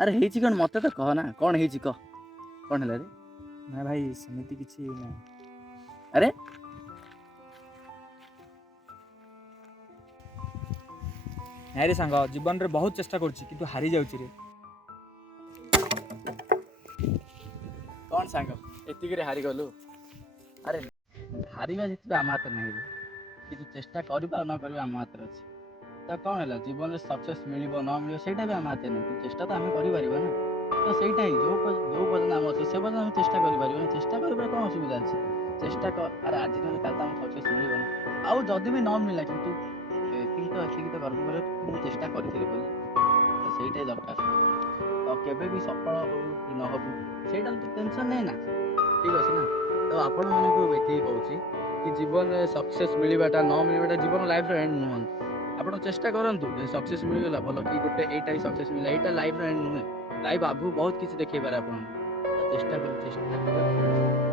ଆରେ ହେଇଛି କ'ଣ ମତେ ତ କହ ନା, କ'ଣ ହେଇଛି କହ, କ'ଣ ହେଲା ରେ? ନା ଭାଇ ସେମିତି କିଛି ନାହିଁ। ଆରେ ନାଇଁରେ ସାଙ୍ଗ, ଜୀବନରେ ବହୁତ ଚେଷ୍ଟା କରୁଛି କିନ୍ତୁ ହାରି ଯାଉଛି ରେ। କ'ଣ ସାଙ୍ଗ ଏତିକିରେ ହାରିଗଲୁ? ଆରେ ହାରିବା ଜିତିବା ଆମ ହାତରେ ନାହିଁ, କିନ୍ତୁ ଚେଷ୍ଟା କରିବା ଆଉ ନ କରିବା ଆମ ହାତରେ ଅଛି। ତ କ'ଣ ହେଲା, ଜୀବନରେ ସକ୍ସେସ୍ ମିଳିବ ନ ମିଳିବ ସେଇଟା ବି ଆମ ହାତରେ ନାହିଁ, କିନ୍ତୁ ଚେଷ୍ଟା ତ ଆମେ କରିପାରିବା ନା। ତ ସେଇଟା ହିଁ ଯେଉଁ ପର୍ଯ୍ୟନ୍ତ ଆମ ଅଛି ସେ ପର୍ଯ୍ୟନ୍ତ ଆମେ ଚେଷ୍ଟା କରିପାରିବା ନା। ଚେଷ୍ଟା କରିବାରେ କ'ଣ ଅସୁବିଧା ଅଛି? ଚେଷ୍ଟା କର, ଆରେ ଆଜି ନହେଲେ କାଲି ତ ଆମକୁ ସକ୍ସେସ୍ ମିଳିବ ନା। ଆଉ ଯଦି ବି ନ ମିଳିଲା କିନ୍ତୁ ଏତିକି ତ ଗର୍ବ କରିବ କି ମୁଁ ଚେଷ୍ଟା କରିଥିଲି ବୋଲି। ତ ସେଇଟା ହିଁ ଦରକାର। ତ କେବେ ବି ସଫଳ ହଉ କି ନ ହବୁ ସେଇଟା ତୁ ଟେନସନ୍ ନେ ନା, ଠିକ୍ ଅଛି ନା। ତ ଆପଣମାନଙ୍କୁ ଏତିକି କହୁଛି କି ଜୀବନରେ ସକ୍ସେସ୍ ମିଳିବାଟା ନ ମିଳିବାଟା ଜୀବନ ଲାଇଫ୍ର ଏଣ୍ଡ ନୁହଁ। ଆପଣ ଚେଷ୍ଟା କରନ୍ତୁ, ଯଦି ସକ୍ସେସ୍ ମିଳିଗଲା ଭଲ, କି ଗୋଟେ ଏଇଟା ହିଁ ସକ୍ସେସ୍ ମିଳିଲା, ଏଇଟା ଲାଇଫ୍ର ଏଣ୍ଡ ନୁହେଁ। ଲାଇଫ୍ ଆଗକୁ ବହୁତ କିଛି ଦେଖେଇପାରେ ଆପଣଙ୍କୁ। ତ ଚେଷ୍ଟା କର।